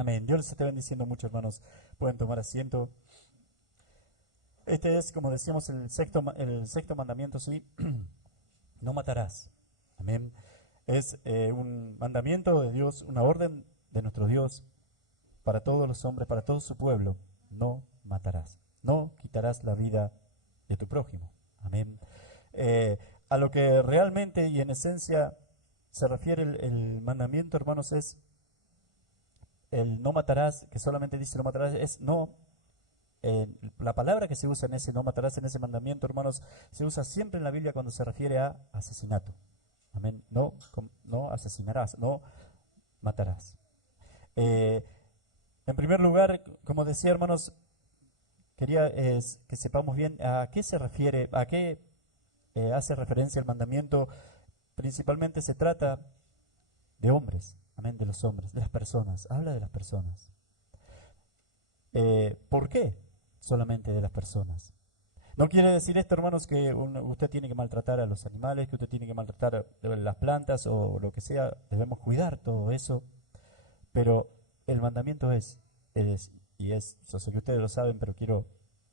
Amén. Dios les esté bendiciendo mucho, hermanos. Pueden tomar asiento. Este es, como decíamos, el sexto mandamiento, ¿sí? No matarás. Amén. Es un mandamiento de Dios, una orden de nuestro Dios para todos los hombres, para todo su pueblo. No matarás. No quitarás la vida de tu prójimo. Amén. Eh, a lo que realmente y en esencia se refiere el mandamiento, hermanos, es el no matarás, que solamente dice no matarás, es no. La palabra que se usa en ese no matarás, en ese mandamiento, hermanos, se usa siempre en la Biblia cuando se refiere a asesinato. Amén. No, no asesinarás, no matarás. Eh, en primer lugar, como decía, hermanos, quería que sepamos bien a qué se refiere, a qué hace referencia el mandamiento. Principalmente se trata de hombres, amén, de los hombres, de las personas, habla de las personas. ¿Por qué solamente de las personas? No quiere decir esto, hermanos, que usted tiene que maltratar a los animales, que usted tiene que maltratar a las plantas o lo que sea. Debemos cuidar todo eso, pero el mandamiento yo sé que ustedes lo saben, pero quiero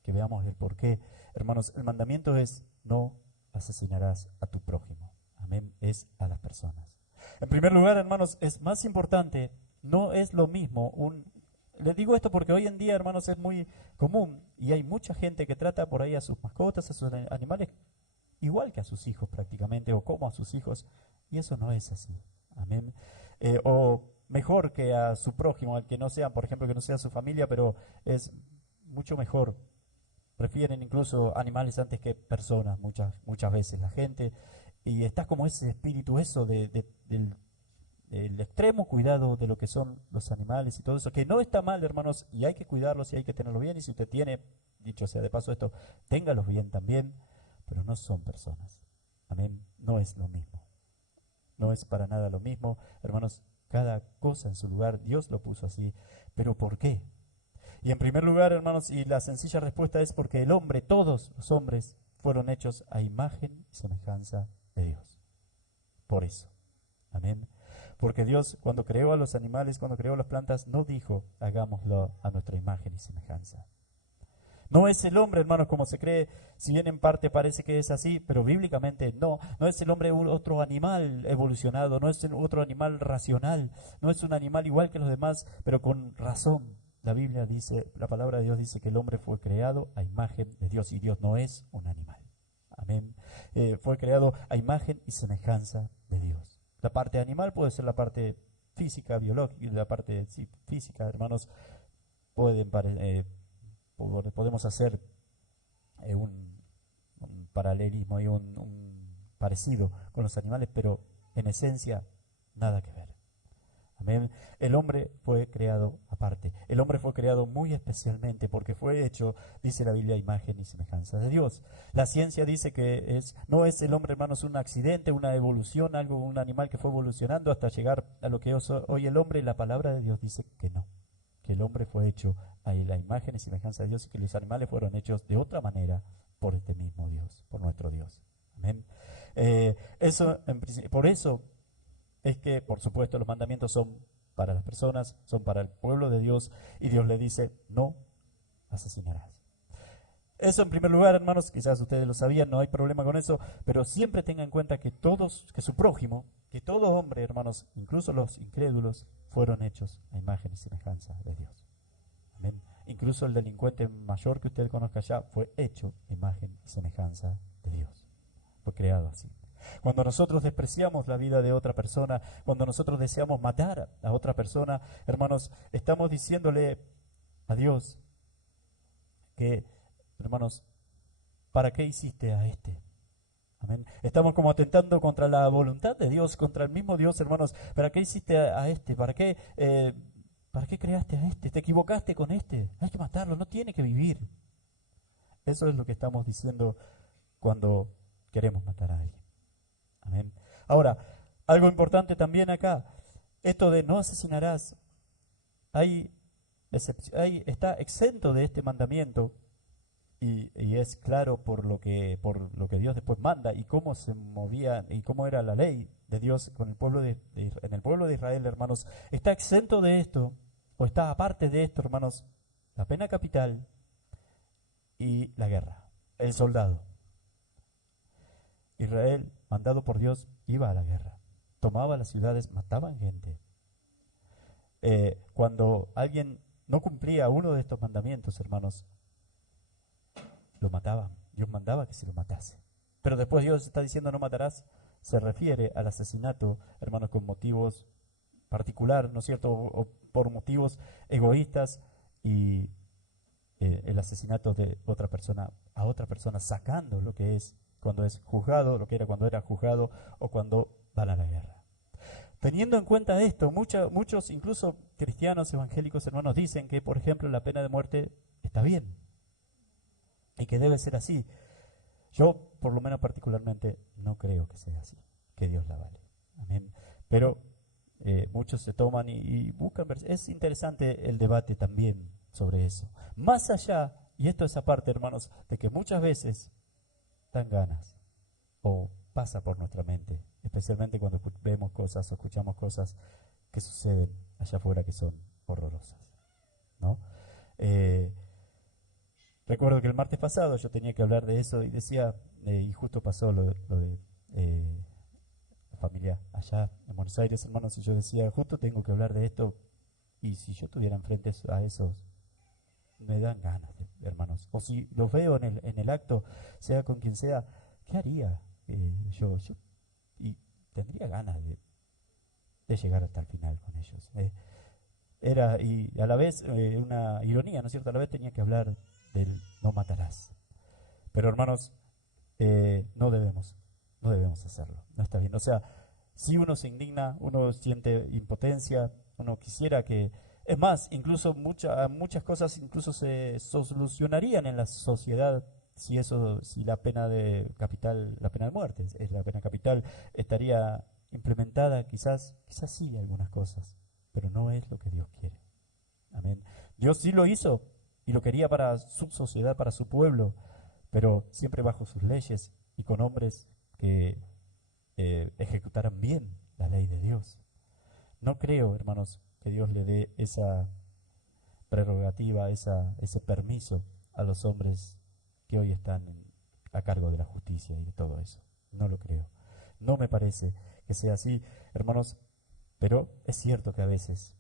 que veamos el por qué. Hermanos, el mandamiento es no asesinarás a tu prójimo. Amén, es a las personas. En primer lugar, hermanos, es más importante, no es lo mismo les digo esto porque hoy en día, hermanos, es muy común y hay mucha gente que trata por ahí a sus mascotas, a sus animales, igual que a sus hijos prácticamente, o como a sus hijos, y eso no es así. Amén. O mejor que a su prójimo, al que no sea, por ejemplo, que no sea su familia, pero es mucho mejor. Prefieren incluso animales antes que personas, muchas veces la gente, y está como ese espíritu, eso del el extremo cuidado de lo que son los animales y todo eso, que no está mal, hermanos, y hay que cuidarlos y hay que tenerlos bien, y si usted tiene, dicho sea de paso esto, téngalos bien también, pero no son personas. Amén. No es lo mismo. No es para nada lo mismo, hermanos, cada cosa en su lugar, Dios lo puso así, pero ¿por qué? Y en primer lugar, hermanos, y la sencilla respuesta es porque el hombre, todos los hombres, fueron hechos a imagen y semejanza de Dios. Por eso. Amén. Porque Dios, cuando creó a los animales, cuando creó las plantas, no dijo, hagámoslo a nuestra imagen y semejanza. No es el hombre, hermanos, como se cree, si bien en parte parece que es así, pero bíblicamente no. No es el hombre otro animal evolucionado, no es otro animal racional, no es un animal igual que los demás, pero con razón. La Biblia dice, la palabra de Dios dice que el hombre fue creado a imagen de Dios y Dios no es un animal. Amén. Fue creado a imagen y semejanza de Dios. La parte animal puede ser la parte física, biológica, la parte física, hermanos, pueden podemos hacer un paralelismo y un parecido con los animales, pero en esencia nada que ver. Amén. El hombre fue creado aparte. El hombre fue creado muy especialmente porque fue hecho, dice la Biblia, imagen y semejanza de Dios. La ciencia dice que no es el hombre, hermanos, un accidente, una evolución, un animal que fue evolucionando hasta llegar a lo que es hoy el hombre. La palabra de Dios dice que no, que el hombre fue hecho a la imagen y semejanza de Dios y que los animales fueron hechos de otra manera por este mismo Dios, por nuestro Dios. Amén. Por eso es que, por supuesto, los mandamientos son para las personas, son para el pueblo de Dios, y Dios le dice, no asesinarás. Eso en primer lugar, hermanos, quizás ustedes lo sabían, no hay problema con eso, pero siempre tengan en cuenta que que su prójimo, que todo hombre, hermanos, incluso los incrédulos, fueron hechos a imagen y semejanza de Dios. Amén. Incluso el delincuente mayor que usted conozca ya fue hecho a imagen y semejanza de Dios. Fue creado así. Cuando nosotros despreciamos la vida de otra persona, cuando nosotros deseamos matar a otra persona, hermanos, estamos diciéndole a Dios que, hermanos, ¿para qué hiciste a este? Amén. Estamos como atentando contra la voluntad de Dios, contra el mismo Dios, hermanos. ¿Para qué hiciste a este? ¿Para qué creaste a este? ¿Te equivocaste con este? Hay que matarlo, no tiene que vivir. Eso es lo que estamos diciendo cuando queremos matar a alguien. Amén. Ahora, algo importante también acá, esto de no asesinarás, está exento de este mandamiento y es claro por lo que Dios después manda y cómo se movía y cómo era la ley de Dios con el pueblo en el pueblo de Israel, hermanos, está exento de esto o está aparte de esto, hermanos, la pena capital y la guerra, el soldado. Israel, mandado por Dios, iba a la guerra, tomaba las ciudades, mataban gente. Cuando alguien no cumplía uno de estos mandamientos, hermanos, lo mataban. Dios mandaba que se lo matase. Pero después Dios está diciendo no matarás, se refiere al asesinato, hermanos, con motivos particular, ¿no es cierto? O por motivos egoístas y el asesinato de otra persona a otra persona, sacando lo que es cuando es juzgado, lo que era cuando era juzgado o cuando van a la guerra. Teniendo en cuenta esto, muchos, incluso cristianos evangélicos, hermanos, dicen que, por ejemplo, la pena de muerte está bien y que debe ser así. Yo, por lo menos particularmente, no creo que sea así, que Dios la vale. Amén. Pero muchos se toman y buscan. Es interesante el debate también sobre eso. Más allá, y esto es aparte, hermanos, de que muchas veces dan ganas o pasa por nuestra mente, especialmente cuando vemos cosas o escuchamos cosas que suceden allá afuera que son horrorosas, ¿no? Recuerdo que el martes pasado yo tenía que hablar de eso y decía, y justo pasó lo de la familia allá en Buenos Aires, hermanos, y yo decía, justo tengo que hablar de esto, y si yo tuviera enfrente a esos, me dan ganas, hermanos. O si los veo en el acto, sea con quien sea, ¿qué haría yo? Y tendría ganas de llegar hasta el final con ellos. Era, y a la vez, una ironía, ¿no es cierto? A la vez tenía que hablar del no matarás. Pero hermanos, no debemos hacerlo, no está bien. O sea, si uno se indigna, uno siente impotencia, uno quisiera que... Es más, incluso muchas cosas incluso se solucionarían en la sociedad si la pena de capital, la pena de muerte, es la pena capital, estaría implementada, quizás sí algunas cosas, pero no es lo que Dios quiere. Amén. Dios sí lo hizo y lo quería para su sociedad, para su pueblo, pero siempre bajo sus leyes y con hombres que ejecutaran bien la ley de Dios. No creo, hermanos, que Dios le dé esa prerrogativa, ese permiso a los hombres que hoy están a cargo de la justicia y de todo eso. No lo creo. No me parece que sea así, hermanos, pero es cierto que a veces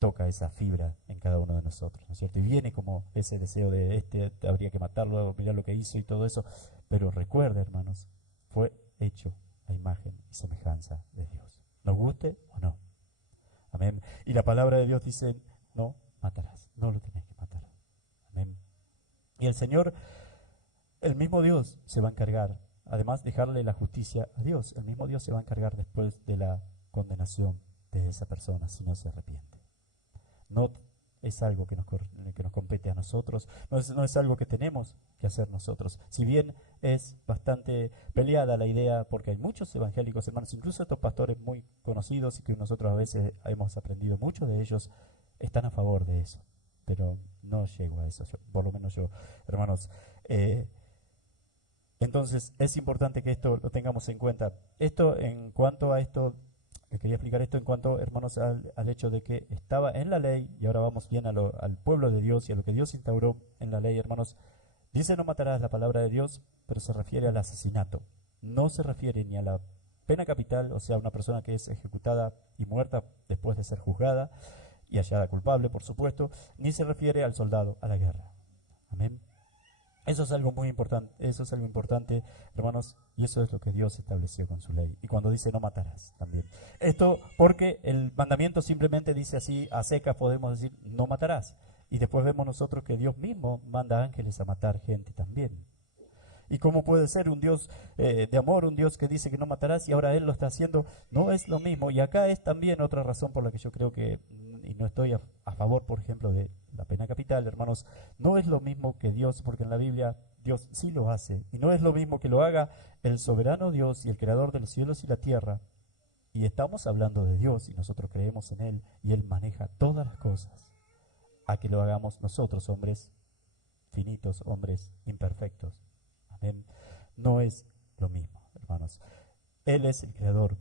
toca esa fibra en cada uno de nosotros, ¿no es cierto? Y viene como ese deseo de habría que matarlo, mirar lo que hizo y todo eso. Pero recuerda, hermanos, fue hecho a imagen y semejanza de Dios. Nos guste o no. Amén. Y la palabra de Dios dice, no matarás, no lo tienes que matar. Amén. Y el Señor, el mismo Dios se va a encargar, además dejarle la justicia a Dios, el mismo Dios se va a encargar después de la condenación de esa persona si no se arrepiente. No es algo que nos compete a nosotros, no es algo que tenemos que hacer nosotros. Si bien es bastante peleada la idea, porque hay muchos evangélicos, hermanos, incluso estos pastores muy conocidos y que nosotros a veces hemos aprendido mucho de ellos, están a favor de eso. Pero no llego a eso, por lo menos yo, hermanos. Entonces es importante que esto lo tengamos en cuenta. Esto en cuanto a esto quería explicar esto en cuanto, hermanos, al hecho de que estaba en la ley, y ahora vamos bien al pueblo de Dios y a lo que Dios instauró en la ley, hermanos. Dice no matarás la palabra de Dios, pero se refiere al asesinato. No se refiere ni a la pena capital, o sea, una persona que es ejecutada y muerta después de ser juzgada y hallada culpable, por supuesto, ni se refiere al soldado, a la guerra. Amén. Eso es algo muy importante, eso es algo importante, hermanos, y eso es lo que Dios estableció con su ley. Y cuando dice no matarás también. Esto porque el mandamiento simplemente dice así, a secas podemos decir no matarás. Y después vemos nosotros que Dios mismo manda ángeles a matar gente también. ¿Y cómo puede ser un Dios de amor, un Dios que dice que no matarás y ahora Él lo está haciendo? No es lo mismo. Y acá es también otra razón por la que yo creo que, y no estoy a favor, por ejemplo, de la pena capital, hermanos, no es lo mismo que Dios, porque en la Biblia Dios sí lo hace. Y no es lo mismo que lo haga el soberano Dios y el creador de los cielos y la tierra. Y estamos hablando de Dios y nosotros creemos en Él y Él maneja todas las cosas. A que lo hagamos nosotros, hombres finitos, hombres imperfectos. Amén. No es lo mismo, hermanos. Él es el creador.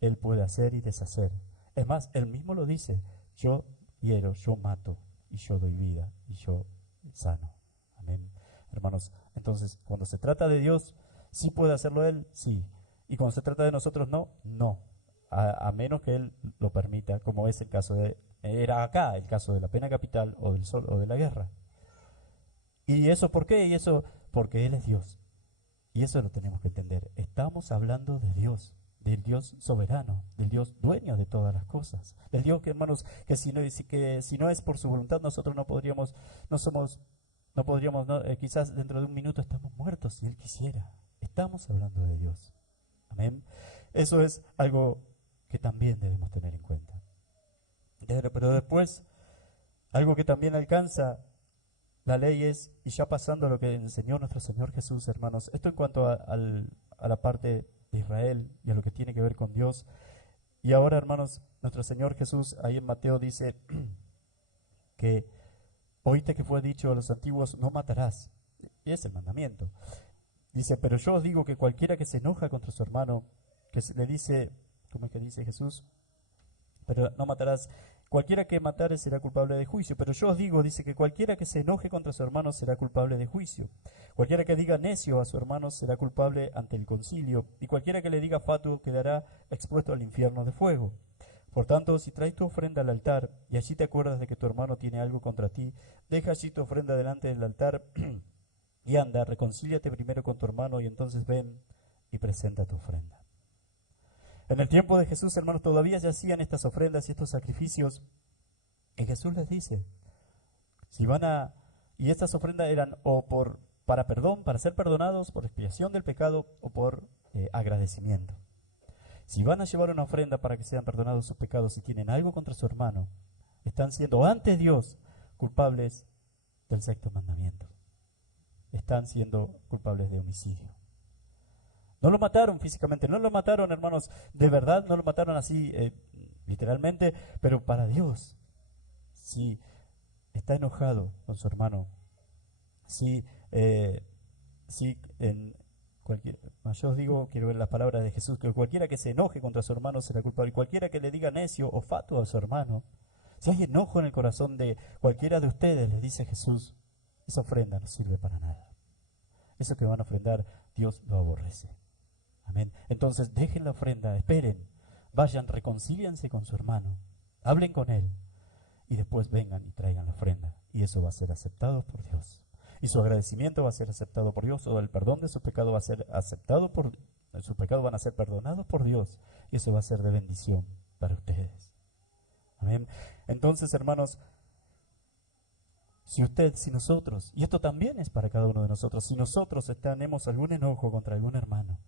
Él puede hacer y deshacer. Es más, Él mismo lo dice. Yo hiero, yo mato, y yo doy vida, y yo sano. Amén. Hermanos, entonces, cuando se trata de Dios, ¿sí puede hacerlo Él? Sí. Y cuando se trata de nosotros, no, no. A menos que Él lo permita, como es el caso era acá el caso de la pena capital o del sol o de la guerra. ¿Y eso por qué? Y eso porque Él es Dios. Y eso lo tenemos que entender. Estamos hablando de Dios, del Dios soberano, del Dios dueño de todas las cosas. Del Dios que, hermanos, que si no es por su voluntad, nosotros no podríamos, no podríamos, quizás dentro de un minuto estamos muertos si Él quisiera. Estamos hablando de Dios. Amén. Eso es algo que también debemos tener en cuenta. Pero después, algo que también alcanza la ley es, y ya pasando a lo que enseñó nuestro Señor Jesús, hermanos, esto en cuanto a la parte de Israel y a lo que tiene que ver con Dios. Y ahora, hermanos, nuestro Señor Jesús, ahí en Mateo dice que oíste que fue dicho a los antiguos, no matarás. Y es el mandamiento. Dice, pero yo os digo que cualquiera que se enoja contra su hermano, le dice, ¿cómo es que dice Jesús? Pero no matarás. Cualquiera que matare será culpable de juicio. Pero yo os digo, dice que cualquiera que se enoje contra su hermano será culpable de juicio. Cualquiera que diga necio a su hermano será culpable ante el concilio. Y cualquiera que le diga fatuo quedará expuesto al infierno de fuego. Por tanto, si traes tu ofrenda al altar y allí te acuerdas de que tu hermano tiene algo contra ti, deja allí tu ofrenda delante del altar y anda, reconcíliate primero con tu hermano y entonces ven y presenta tu ofrenda. En el tiempo de Jesús, hermanos, todavía se hacían estas ofrendas y estos sacrificios. Y Jesús les dice, si van a... Y estas ofrendas eran para perdón, para ser perdonados, por expiación del pecado o por agradecimiento. Si van a llevar una ofrenda para que sean perdonados sus pecados y tienen algo contra su hermano, están siendo ante Dios culpables del sexto mandamiento. Están siendo culpables de homicidio. No lo mataron físicamente, no lo mataron, hermanos, de verdad, no lo mataron así literalmente, pero para Dios, si está enojado con su hermano, si en yo os digo, quiero ver las palabras de Jesús, que cualquiera que se enoje contra su hermano será culpable, y cualquiera que le diga necio o fatuo a su hermano, si hay enojo en el corazón de cualquiera de ustedes, les dice Jesús, esa ofrenda no sirve para nada. Eso que van a ofrendar, Dios lo aborrece. Amén. Entonces dejen la ofrenda, esperen, vayan, reconcílianse con su hermano, hablen con él y después vengan y traigan la ofrenda. Y eso va a ser aceptado por Dios. Y su agradecimiento va a ser aceptado por Dios, o el perdón de su pecado va a ser aceptado por sus pecados van a ser perdonados por Dios. Y eso va a ser de bendición para ustedes. Amén. Entonces, hermanos, si nosotros, y esto también es para cada uno de nosotros, si nosotros tenemos algún enojo contra algún hermano,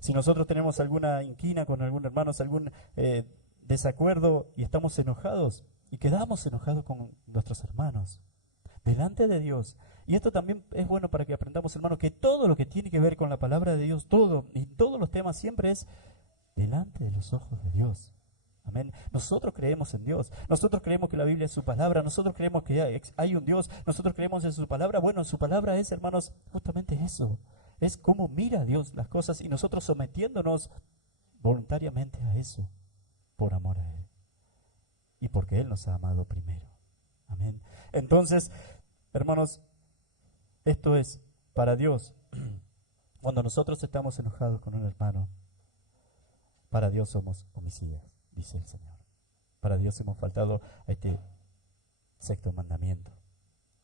si nosotros tenemos alguna inquina con algún hermano, algún desacuerdo y estamos enojados y quedamos enojados con nuestros hermanos, delante de Dios. Y esto también es bueno para que aprendamos, hermanos, que todo lo que tiene que ver con la palabra de Dios, todo y todos los temas siempre es delante de los ojos de Dios. Amén. Nosotros creemos en Dios, nosotros creemos que la Biblia es su palabra, nosotros creemos que hay un Dios, nosotros creemos en su palabra. Bueno, su palabra es, hermanos, justamente eso. Es cómo mira Dios las cosas y nosotros sometiéndonos voluntariamente a eso, por amor a Él. Y porque Él nos ha amado primero. Amén. Entonces, hermanos, esto es para Dios. Cuando nosotros estamos enojados con un hermano, para Dios somos homicidas, dice el Señor. Para Dios hemos faltado a este sexto mandamiento.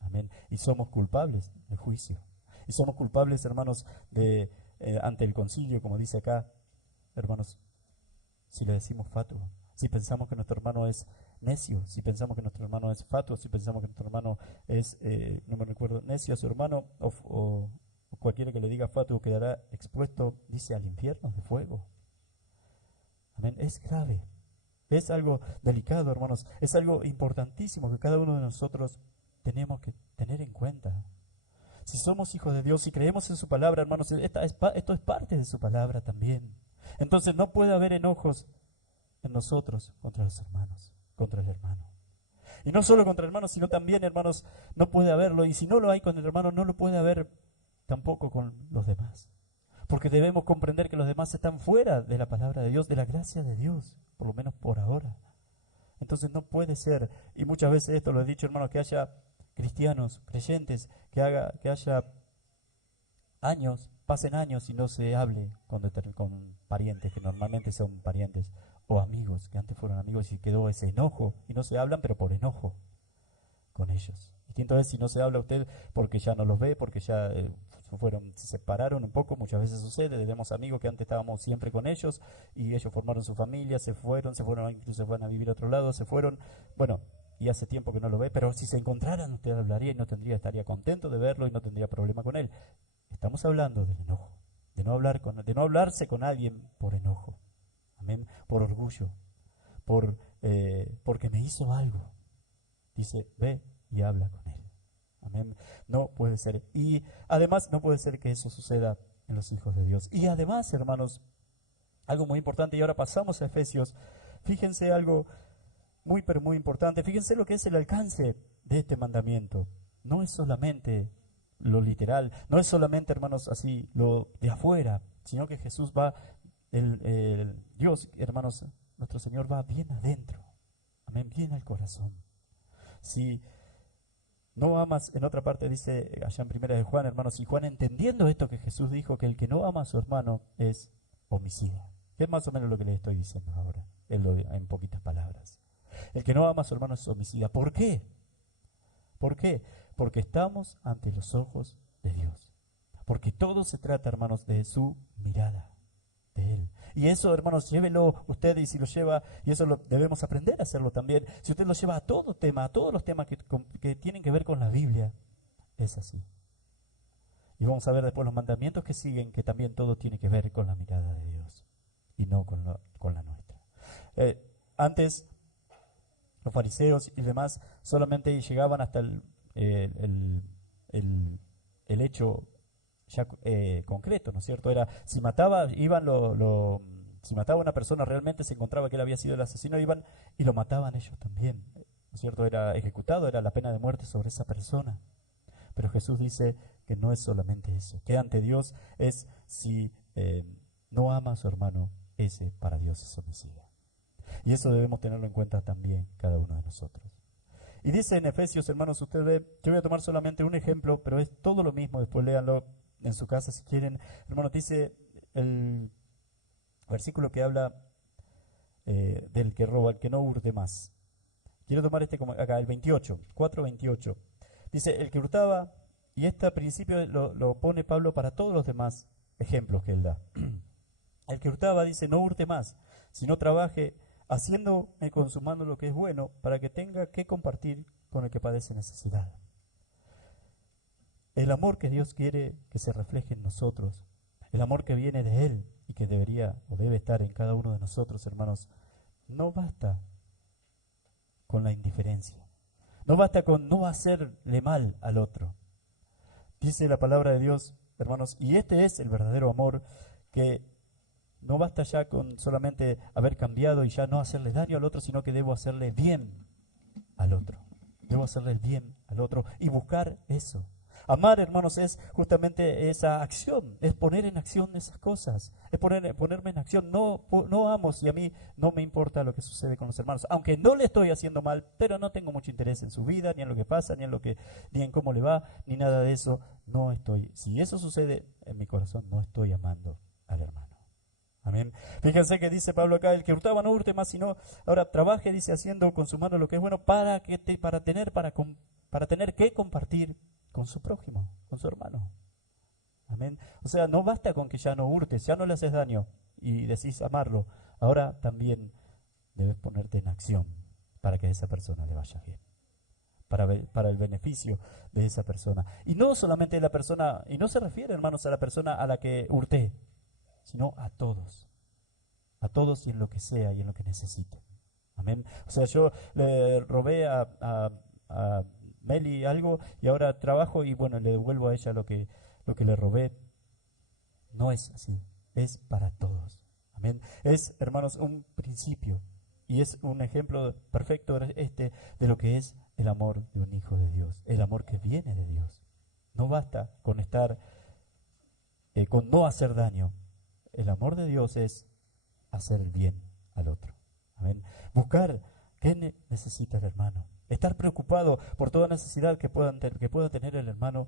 Amén. Y somos culpables del juicio. Y somos culpables, hermanos, ante el concilio, como dice acá, hermanos, si le decimos fatuo, si pensamos que nuestro hermano es necio, si pensamos que nuestro hermano es fatuo, si pensamos que nuestro hermano es, no me recuerdo, necio a su hermano, o cualquiera que le diga fatuo quedará expuesto, dice, al infierno de fuego. Amén. Es grave. Es algo delicado, hermanos. Es algo importantísimo que cada uno de nosotros tenemos que tener en cuenta. Si somos hijos de Dios y creemos en su palabra, hermanos, esto es parte de su palabra también. Entonces no puede haber enojos en nosotros contra los hermanos, contra el hermano. Y no solo contra el hermano, sino también, hermanos, no puede haberlo. Y si no lo hay con el hermano, no lo puede haber tampoco con los demás. Porque debemos comprender que los demás están fuera de la palabra de Dios, de la gracia de Dios, por lo menos por ahora. Entonces no puede ser, y muchas veces esto lo he dicho, hermanos, que haya cristianos, creyentes, que haya años, pasen años y no se hable con parientes, que normalmente son parientes, o amigos, que antes fueron amigos y quedó ese enojo, y no se hablan, pero por enojo con ellos. Distinto es si no se habla a usted porque ya no los ve, porque ya se separaron un poco, muchas veces sucede, tenemos amigos que antes estábamos siempre con ellos y ellos formaron su familia, se fueron, incluso se van a vivir a otro lado, se fueron, bueno, y hace tiempo que no lo ve, pero si se encontraran usted hablaría y estaría contento de verlo y no tendría problema con él. Estamos hablando del enojo, de no hablarse con alguien por enojo, amén, por orgullo, porque me hizo algo. Dice, ve y habla con él. Amén. No puede ser. Y además no puede ser que eso suceda en los hijos de Dios. Y además, hermanos, algo muy importante, y ahora pasamos a Efesios, fíjense algo muy, pero muy importante, fíjense lo que es el alcance de este mandamiento. No es solamente lo literal, no es solamente, hermanos, así, lo de afuera, sino que Jesús va, Dios, hermanos, nuestro Señor va bien adentro. Amén, bien al corazón. Si no amas, en otra parte dice allá en primera de Juan, hermanos, y Juan entendiendo esto que Jesús dijo, que el que no ama a su hermano es homicida. Que es más o menos lo que le estoy diciendo ahora, en poquitas palabras. El que no ama a su hermano es homicida. ¿Por qué? ¿Por qué? Porque estamos ante los ojos de Dios. Porque todo se trata, hermanos, de su mirada, de Él. Y eso, hermanos, llévelo usted, y si lo lleva, y eso debemos aprender a hacerlo también, si usted lo lleva a todo tema, a todos los temas que tienen que ver con la Biblia, es así. Y vamos a ver después los mandamientos que siguen, que también todo tiene que ver con la mirada de Dios y no con la nuestra. Antes, los fariseos y demás solamente llegaban hasta el, el hecho ya concreto, ¿no es cierto? Era, si mataba, si mataba a una persona, realmente se encontraba que él había sido el asesino, iban y lo mataban ellos también, ¿no es cierto? Era ejecutado, era la pena de muerte sobre esa persona. Pero Jesús dice que no es solamente eso, que ante Dios es, si no ama a su hermano, ese para Dios es homicida. Y eso debemos tenerlo en cuenta también cada uno de nosotros. Y dice en Efesios, hermanos, usted ve, yo voy a tomar solamente un ejemplo, pero es todo lo mismo, después léanlo en su casa si quieren. Hermanos, dice el versículo que habla del que roba, el que no hurte más. Quiero tomar este como acá, el 28, 4:28. Dice, el que hurtaba, y este principio lo pone Pablo para todos los demás ejemplos que él da. El que hurtaba dice, no hurte más, sino trabaje haciendo y consumando lo que es bueno, para que tenga que compartir con el que padece necesidad. El amor que Dios quiere que se refleje en nosotros, el amor que viene de Él y que debería o debe estar en cada uno de nosotros, hermanos, no basta con la indiferencia, no basta con no hacerle mal al otro. Dice la palabra de Dios, hermanos, y este es el verdadero amor, que no basta ya con solamente haber cambiado y ya no hacerle daño al otro, sino que debo hacerle bien al otro. Debo hacerle el bien al otro y buscar eso. Amar, hermanos, es justamente esa acción, es poner en acción esas cosas, es ponerme en acción. No amo si a mí no me importa lo que sucede con los hermanos, aunque no le estoy haciendo mal, pero no tengo mucho interés en su vida, ni en lo que pasa, ni en cómo le va, ni nada de eso. No estoy, si eso sucede en mi corazón, no estoy amando al hermano. Amén. Fíjense que dice Pablo acá, el que hurtaba no hurte más, sino ahora trabaje, dice, haciendo, consumando lo que es bueno, para tener que compartir con su prójimo, con su hermano. Amén. O sea, no basta con que ya no hurtes, ya no le haces daño y decís amarlo. Ahora también debes ponerte en acción para que a esa persona le vaya bien, para el beneficio de esa persona. Y no solamente la persona, y no se refiere, hermanos, a la persona a la que hurté, sino a todos y en lo que sea y en lo que necesite. Amén. O sea, yo le robé a Meli algo y ahora trabajo y bueno, le devuelvo a ella lo que le robé. No es así, es para todos. Amén. Es, hermanos, un principio y es un ejemplo perfecto de lo que es el amor de un hijo de Dios, el amor que viene de Dios. No basta con con no hacer daño. El amor de Dios es hacer el bien al otro. Amén. Buscar ¿Qué necesita el hermano? Estar preocupado por toda necesidad que pueda tener el hermano.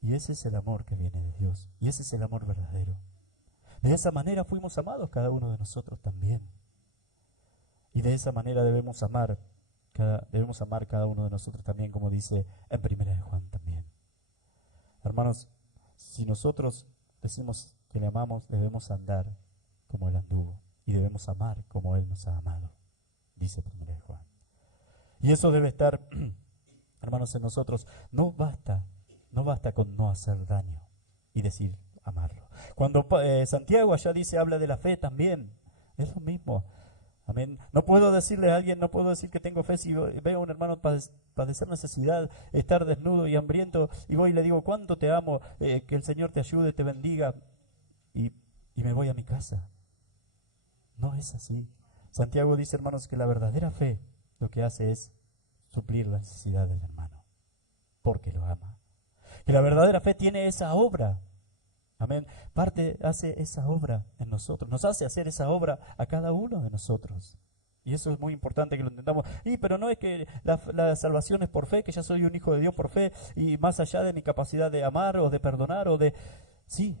Y ese es el amor que viene de Dios. Y ese es el amor verdadero. De esa manera fuimos amados cada uno de nosotros también. Y de esa manera debemos amar cada uno de nosotros también, como dice en 1 Juan también. Hermanos, si nosotros decimos que le amamos, debemos andar como Él anduvo. Y debemos amar como Él nos ha amado, dice 1 Juan. Y eso debe estar, hermanos, en nosotros. No basta con no hacer daño y decir amarlo. Cuando Santiago allá habla de la fe también, es lo mismo. Amén. No puedo decirle a alguien, no puedo decir que tengo fe si veo a un hermano padecer necesidad, estar desnudo y hambriento, y voy y le digo, ¿cuánto te amo? Que el Señor te ayude, te bendiga, y me voy a mi casa. No es así. Santiago dice, hermanos, que la verdadera fe lo que hace es suplir la necesidad del hermano, porque lo ama. Que la verdadera fe tiene esa obra. Amén. Hace esa obra en nosotros. Nos hace hacer esa obra a cada uno de nosotros. Y eso es muy importante que lo entendamos. Pero no es que la salvación es por fe, que ya soy un hijo de Dios por fe, y más allá de mi capacidad de amar o de perdonar o de... Sí,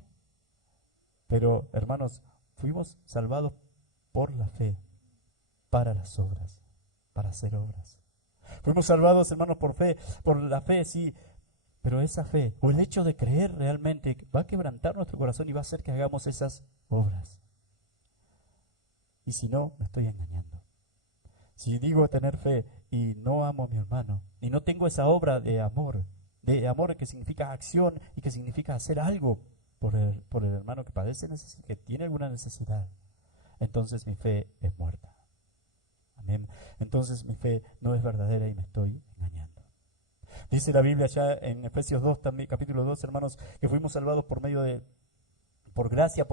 pero hermanos, fuimos salvados por la fe, para las obras, para hacer obras. Fuimos salvados, hermanos, por fe, por la fe, sí, pero esa fe, o el hecho de creer realmente, va a quebrantar nuestro corazón y va a hacer que hagamos esas obras. Y si no, me estoy engañando. Si digo tener fe y no amo a mi hermano, y no tengo esa obra de amor que significa acción y que significa hacer algo por el hermano que padece, que tiene alguna necesidad, entonces mi fe es muerta. Amén. Entonces mi fe no es verdadera y me estoy engañando. Dice la Biblia ya en Efesios 2, también, capítulo 2, hermanos, que fuimos salvados por gracia,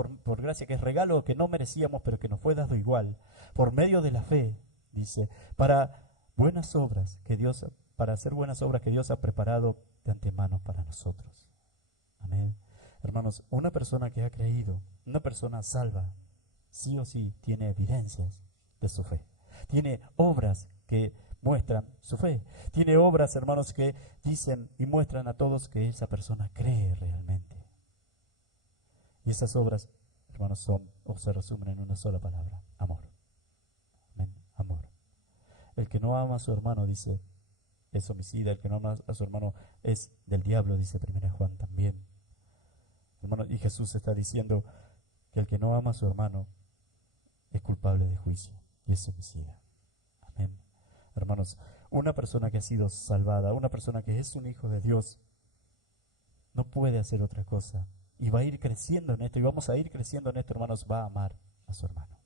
que es regalo que no merecíamos, pero que nos fue dado igual, por medio de la fe, dice, para hacer buenas obras que Dios ha preparado de antemano para nosotros. Amén. Hermanos, una persona que ha creído, una persona salva, sí o sí tiene evidencias de su fe. Tiene obras que muestran su fe. Tiene obras, hermanos, que dicen y muestran a todos que esa persona cree realmente. Y esas obras, hermanos, son o se resumen en una sola palabra: amor. Amén. Amor. El que no ama a su hermano, dice, es homicida. El que no ama a su hermano es del diablo, dice 1 Juan también. Hermano, y Jesús está diciendo que el que no ama a su hermano es culpable de juicio y es homicida. Amén. Hermanos, una persona que ha sido salvada, una persona que es un hijo de Dios, no puede hacer otra cosa. Y va a ir creciendo en esto, y vamos a ir creciendo en esto, hermanos. Va a amar a su hermano.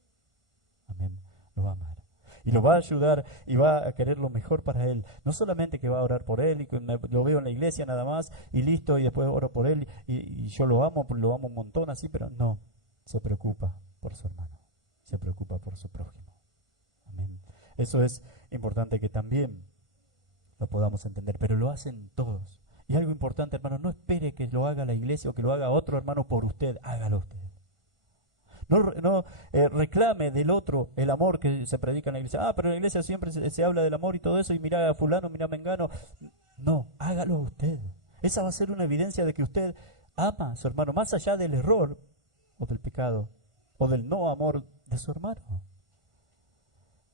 Amén. Lo va a amar. Y lo va a ayudar y va a querer lo mejor para él. No solamente que va a orar por él y que lo veo en la iglesia nada más y listo, y después oro por él y yo lo amo un montón así, pero no, se preocupa por su hermano, se preocupa por su prójimo. Amén. Eso es importante que también lo podamos entender, pero lo hacen todos. Y algo importante, hermano, no espere que lo haga la iglesia o que lo haga otro hermano por usted, hágalo usted. No reclame del otro el amor que se predica en la iglesia. Pero en la iglesia siempre se habla del amor y todo eso, y mira a fulano, mira a mengano. No, hágalo usted. Esa va a ser una evidencia de que usted ama a su hermano, más allá del error o del pecado o del no amor de su hermano.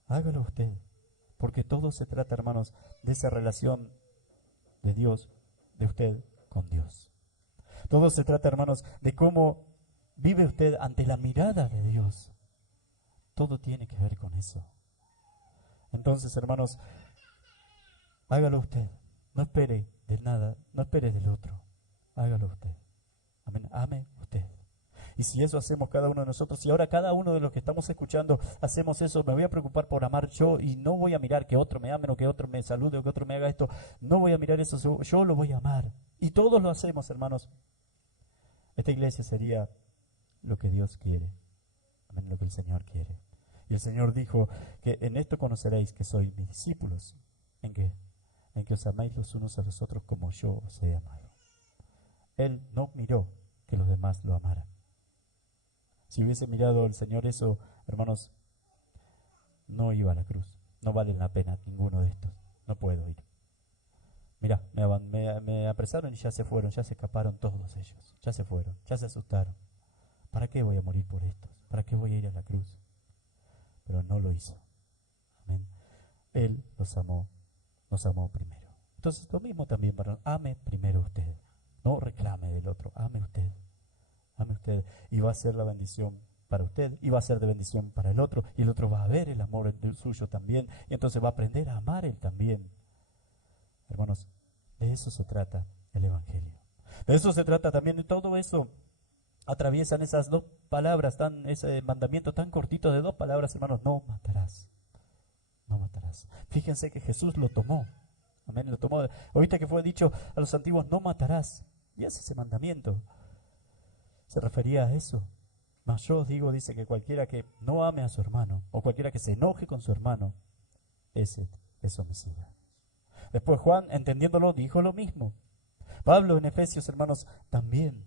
Hágalo usted, porque todo se trata, hermanos, de esa relación de Dios, de usted con Dios. Todo se trata, hermanos, de cómo vive usted ante la mirada de Dios. Todo tiene que ver con eso. Entonces, hermanos, hágalo usted. No espere de nada, no espere del otro. Hágalo usted. Amén. Ame usted. Y si eso hacemos cada uno de nosotros, si ahora cada uno de los que estamos escuchando hacemos eso, me voy a preocupar por amar yo y no voy a mirar que otro me ame o que otro me salude o que otro me haga esto. No voy a mirar eso, yo lo voy a amar. Y todos lo hacemos, hermanos. Esta iglesia sería lo que Dios quiere. Amén, lo que el Señor quiere. Y el Señor dijo que en esto conoceréis que sois mis discípulos. ¿En qué? En que os amáis los unos a los otros como yo os he amado. Él no miró que los demás lo amaran. Si hubiese mirado el Señor eso, hermanos, no iba a la cruz. no valen la pena ninguno de estos, no puedo ir. Mira, me apresaron y ya se fueron, ya se escaparon todos ellos, ya se fueron, ya se asustaron. ¿Para qué voy a morir por estos? ¿Para qué voy a ir a la cruz? Pero no lo hizo. Amén. Él nos amó primero. Entonces lo mismo también para ame primero usted. No reclame del otro, ame usted. Ame usted. Y va a ser la bendición para usted y va a ser de bendición para el otro. Y el otro va a ver el amor suyo también. Y entonces va a aprender a amar él también. Hermanos, de eso se trata el Evangelio. De eso se trata también. De todo eso atraviesan esas dos palabras, ese mandamiento tan cortito de dos palabras, hermanos. No matarás. No matarás. Fíjense que Jesús lo tomó. Amén, lo tomó. Oíste que fue dicho a los antiguos, no matarás. Y es ese mandamiento. Se refería a eso. Mas yo os digo, dice que cualquiera que no ame a su hermano, o cualquiera que se enoje con su hermano, ese es homicida. Después Juan, entendiéndolo, dijo lo mismo. Pablo en Efesios, hermanos, también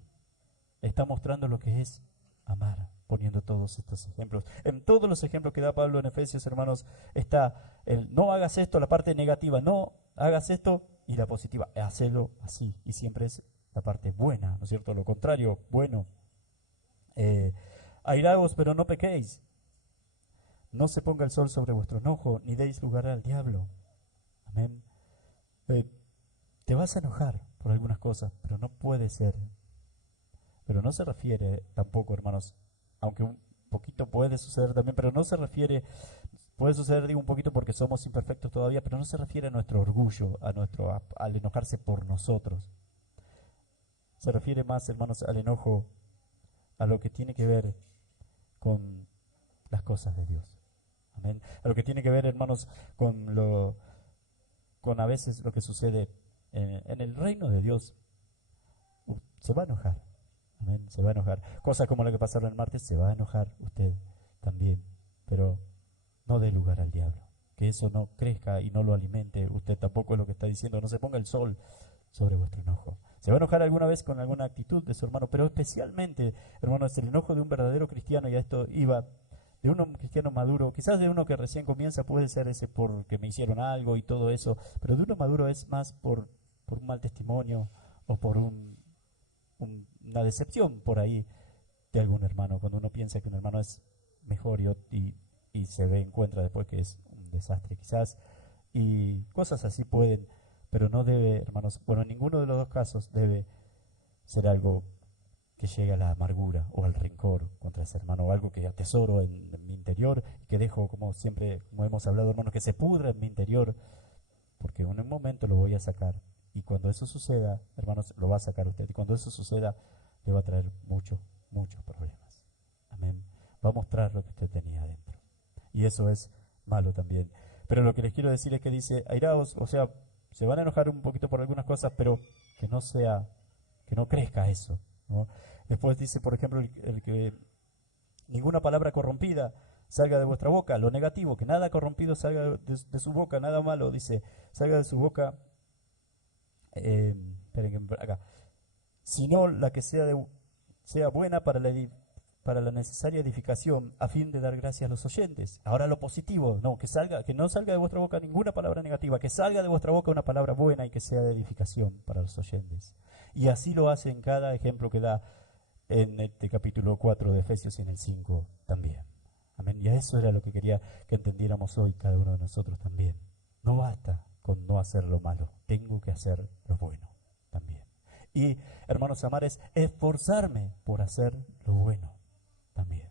está mostrando lo que es amar, poniendo todos estos ejemplos. En todos los ejemplos que da Pablo en Efesios, hermanos, está el no hagas esto, la parte negativa, no hagas esto, y la positiva, hacelo así. Y siempre es la parte buena, ¿no es cierto? Lo contrario, bueno. Airaos, pero no pequéis. No se ponga el sol sobre vuestro enojo, ni deis lugar al diablo. Amén. Te vas a enojar por algunas cosas, pero no puede ser. Pero no se refiere tampoco, hermanos, aunque un poquito puede suceder también, pero no se refiere, puede suceder, digo un poquito porque somos imperfectos todavía, pero no se refiere a nuestro orgullo, al enojarse por nosotros. Se refiere más, hermanos, al enojo, a lo que tiene que ver con las cosas de Dios. Amén. A lo que tiene que ver, hermanos, con a veces lo que sucede en el reino de Dios. Se va a enojar. Amén. Se va a enojar. Cosas como la que pasaron el martes, se va a enojar usted también. Pero no dé lugar al diablo. Que eso no crezca y no lo alimente. Usted tampoco es lo que está diciendo. No se ponga el sol sobre vuestro enojo. Se va a enojar alguna vez con alguna actitud de su hermano, pero especialmente, hermano, es el enojo de un verdadero cristiano, y a esto iba, de un cristiano maduro, quizás de uno que recién comienza puede ser ese porque me hicieron algo y todo eso, pero de uno maduro es más por un mal testimonio o por una decepción por ahí de algún hermano, cuando uno piensa que un hermano es mejor y se encuentra después que es un desastre quizás, y cosas así pueden, pero no debe, hermanos, bueno, en ninguno de los dos casos debe ser algo que llegue a la amargura o al rencor contra ese hermano, o algo que atesoro en mi interior y que dejo, como siempre, como hemos hablado, hermanos, que se pudra en mi interior, porque en un momento lo voy a sacar, y cuando eso suceda, hermanos, lo va a sacar usted, y cuando eso suceda, le va a traer muchos problemas. Amén. Va a mostrar lo que usted tenía adentro, y eso es malo también. Pero lo que les quiero decir es que dice, airaos, o sea, se van a enojar un poquito por algunas cosas, pero que no crezca eso, ¿no? Después dice, por ejemplo, el que ninguna palabra corrompida salga de vuestra boca, lo negativo, que nada corrompido salga de su boca, nada malo, dice, salga de su boca, esperen acá, sino la que sea buena para la necesaria edificación, a fin de dar gracias a los oyentes. Ahora lo positivo, no, que no salga de vuestra boca ninguna palabra negativa, que salga de vuestra boca una palabra buena y que sea de edificación para los oyentes. Y así lo hace en cada ejemplo que da en este capítulo 4 de Efesios y en el 5 también. Amén. Y a eso era lo que quería que entendiéramos hoy cada uno de nosotros también. No basta con no hacer lo malo, tengo que hacer lo bueno también. Y, hermanos, amar es esforzarme por hacer lo bueno también.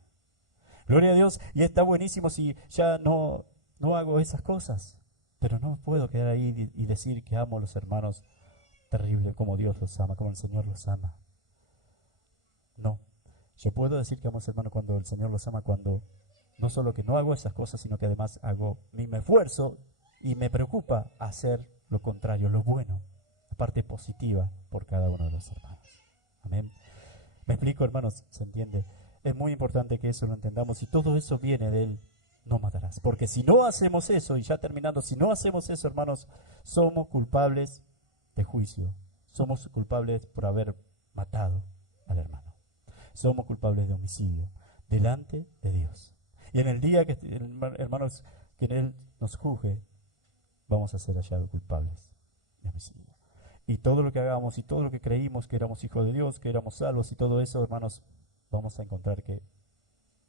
Gloria a Dios, y está buenísimo si ya no hago esas cosas, pero no puedo quedar ahí y decir que amo a los hermanos terrible, como Dios los ama, como el Señor los ama. No, yo puedo decir que amo a los hermanos cuando el Señor los ama, cuando no solo que no hago esas cosas, sino que además me esfuerzo y me preocupa hacer lo contrario, lo bueno, la parte positiva por cada uno de los hermanos. Amén. ¿Me explico, hermanos? ¿Se entiende? Es muy importante que eso lo entendamos, y todo eso viene del no matarás. Porque si no hacemos eso, y ya terminando, si no hacemos eso, hermanos, somos culpables de juicio. Somos culpables por haber matado al hermano. Somos culpables de homicidio delante de Dios. Y en el día, hermanos, que Él nos juzgue, vamos a ser hallados culpables de homicidio. Y todo lo que hagamos y todo lo que creímos que éramos hijos de Dios, que éramos salvos y todo eso, hermanos, vamos a encontrar que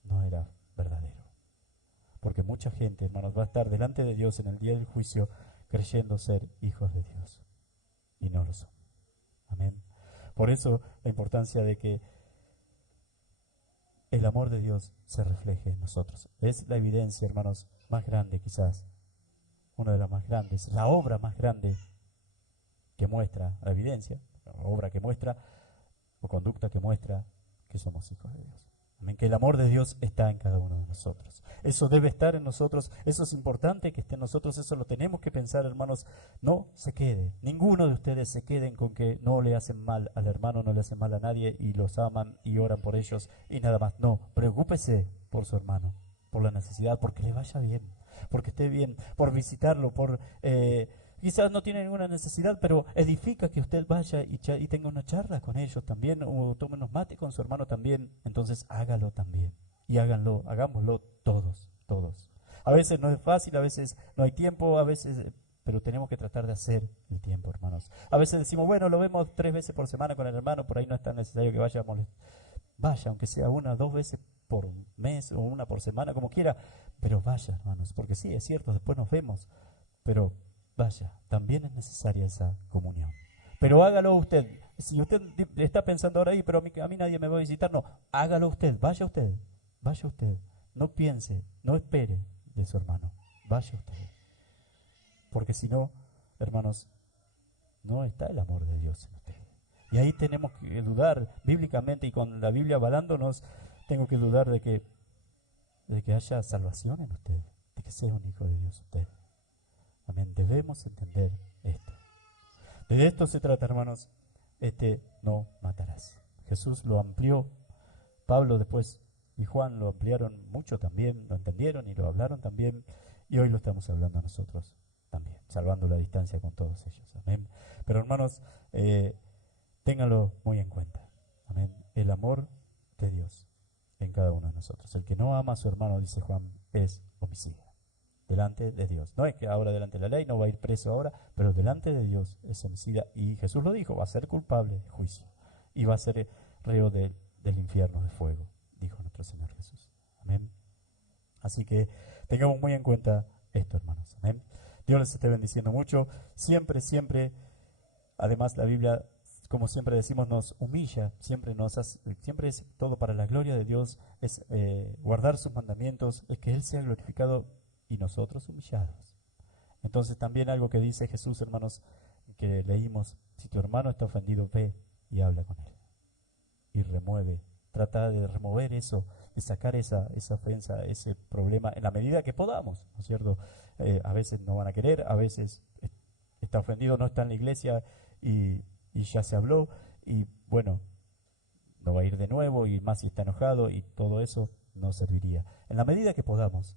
no era verdadero. Porque mucha gente, hermanos, va a estar delante de Dios en el día del juicio creyendo ser hijos de Dios. Y no lo son. Amén. Por eso la importancia de que el amor de Dios se refleje en nosotros. Es la evidencia, hermanos, más grande quizás. Una de las más grandes. La obra más grande que muestra, la evidencia, la obra que muestra, o conducta que muestra que somos hijos de Dios. Amén. Que el amor de Dios está en cada uno de nosotros. Eso debe estar en nosotros, eso es importante que esté en nosotros, eso lo tenemos que pensar, hermanos. No se quede, ninguno de ustedes se queden con que no le hacen mal al hermano, no le hacen mal a nadie y los aman y oran por ellos y nada más. No, preocúpese por su hermano, por la necesidad, porque le vaya bien, porque esté bien, por visitarlo, por... quizás no tiene ninguna necesidad, pero edifica que usted vaya y tenga una charla con ellos también, o tome unos mates con su hermano también. Entonces hágalo también. Y háganlo, hagámoslo todos, todos. A veces no es fácil, a veces no hay tiempo, a veces, pero tenemos que tratar de hacer el tiempo, hermanos. A veces decimos, bueno, lo vemos 3 veces por semana con el hermano, por ahí no es tan necesario que vayamos. Vaya, aunque sea 1 o 2 veces por mes o 1 por semana, como quiera, pero vaya, hermanos, porque sí, es cierto, después nos vemos, pero vaya, también es necesaria esa comunión. Pero hágalo usted. Si usted está pensando ahora ahí, pero a mí nadie me va a visitar, no, hágalo usted, vaya usted, vaya usted. No piense, no espere de su hermano, vaya usted. Porque si no, hermanos, no está el amor de Dios en usted. Y ahí tenemos que dudar bíblicamente y con la Biblia avalándonos, tengo que dudar de que haya salvación en usted, de que sea un hijo de Dios usted. Amén. Debemos entender esto. De esto se trata, hermanos. No matarás. Jesús lo amplió. Pablo después y Juan lo ampliaron mucho también, lo entendieron y lo hablaron también. Y hoy lo estamos hablando nosotros también, salvando la distancia con todos ellos. Amén. Pero hermanos, ténganlo muy en cuenta. Amén. El amor de Dios en cada uno de nosotros. El que no ama a su hermano, dice Juan, es homicida delante de Dios. No es que ahora delante de la ley, no va a ir preso ahora, pero delante de Dios es homicida. Y Jesús lo dijo, va a ser culpable de juicio y va a ser reo del infierno de fuego, dijo nuestro Señor Jesús. Amén. Así que tengamos muy en cuenta esto, hermanos. Amén. Dios les esté bendiciendo mucho. Siempre, siempre, además la Biblia, como siempre decimos, nos humilla, siempre es todo para la gloria de Dios, es guardar sus mandamientos, es que Él sea glorificado y nosotros humillados. Entonces también algo que dice Jesús, hermanos, que leímos, si tu hermano está ofendido, ve y habla con él. Y trata de remover eso, de sacar esa ofensa, ese problema, en la medida que podamos, ¿no es cierto? A veces no van a querer, a veces está ofendido, no está en la iglesia y ya se habló, y bueno, no va a ir de nuevo, y más si está enojado, y todo eso no serviría. En la medida que podamos,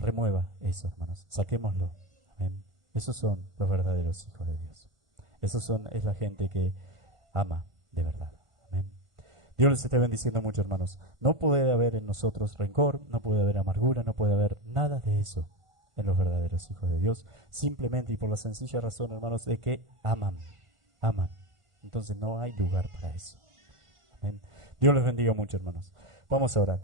remueva eso, hermanos, saquémoslo. Amén. Esos son los verdaderos hijos de Dios. Es la gente que ama de verdad. Amén. Dios les esté bendiciendo mucho, hermanos. No puede haber en nosotros rencor, no puede haber amargura, no puede haber nada de eso en los verdaderos hijos de Dios. Simplemente y por la sencilla razón, hermanos, de que aman. Entonces no hay lugar para eso. Amén. Dios les bendiga mucho, hermanos. Vamos a orar.